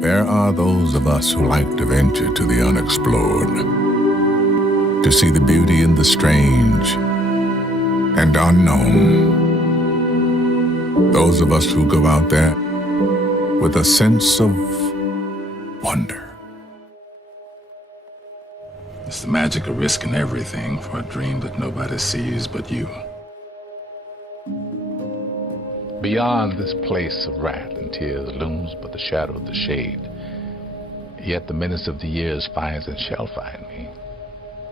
There are those of us who like to venture to the unexplored, to see the beauty in the strange and unknown. Those of us who go out there with a sense of wonder. It's the magic of risking everything for a dream that nobody sees but you. Beyond this place of wrath and tears looms but the shadow of the shade. Yet the menace of the years finds and shall find me,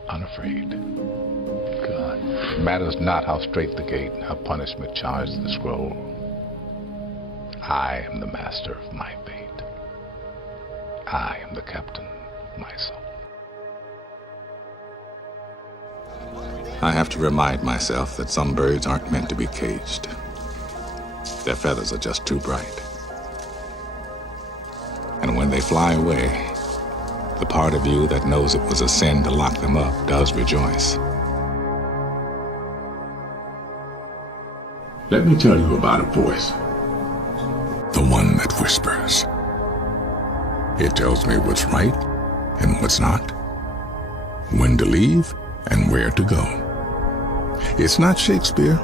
unafraid. God, it matters not how straight the gate, how punishment charged the scroll. I am the master of my fate. I am the captain of my soul. I have to remind myself that some birds aren't meant to be caged. Their feathers are just too bright. And when they fly away, the part of you that knows it was a sin to lock them up does rejoice. Let me tell you about a voice. The one that whispers. It tells me what's right and what's not, when to leave and where to go. It's not Shakespeare.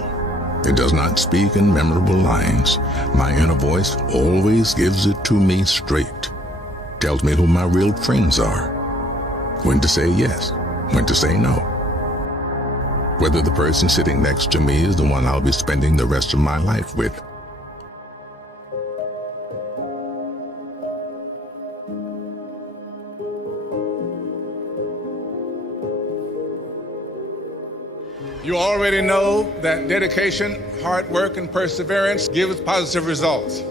It does not speak in memorable lines. My inner voice always gives it to me straight. Tells me who my real friends are. When to say yes, when to say no. Whether the person sitting next to me is the one I'll be spending the rest of my life with. You already know that dedication, hard work, and perseverance gives positive results.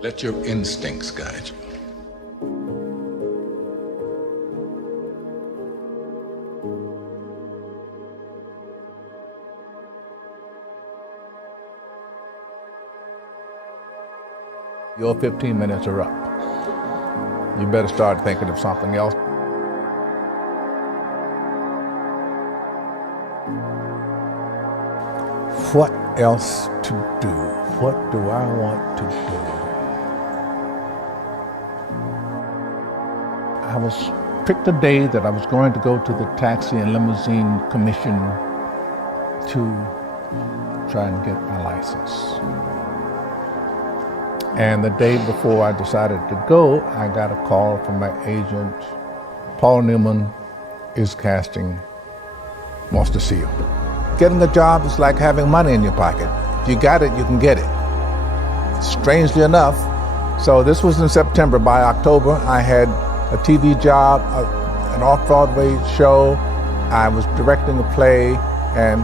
Let your instincts guide you. Your 15 minutes are up. You better start thinking of something else. What else to do? What do I want to do? I was picked a day that I was going to go to the Taxi and Limousine Commission to try and get my license. And the day before I decided to go, I got a call from my agent. Paul Newman is casting, wants to see you. Getting a job is like having money in your pocket. If you got it, you can get it. Strangely enough, so this was in September. By October, I had a TV job, an off-Broadway show. I was directing a play, and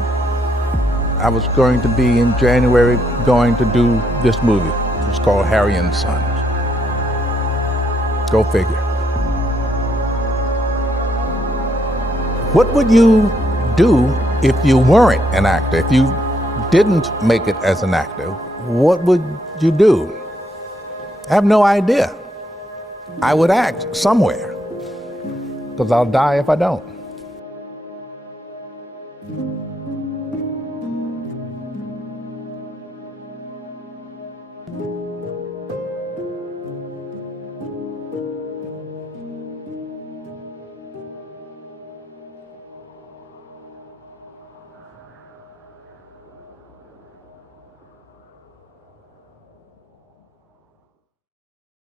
I was going to be in January going to do this movie. It was called Harry and Sons. Go figure. What would you do if you weren't an actor? If you didn't make it as an actor, what would you do? I have no idea. I would act somewhere, because I'll die if I don't.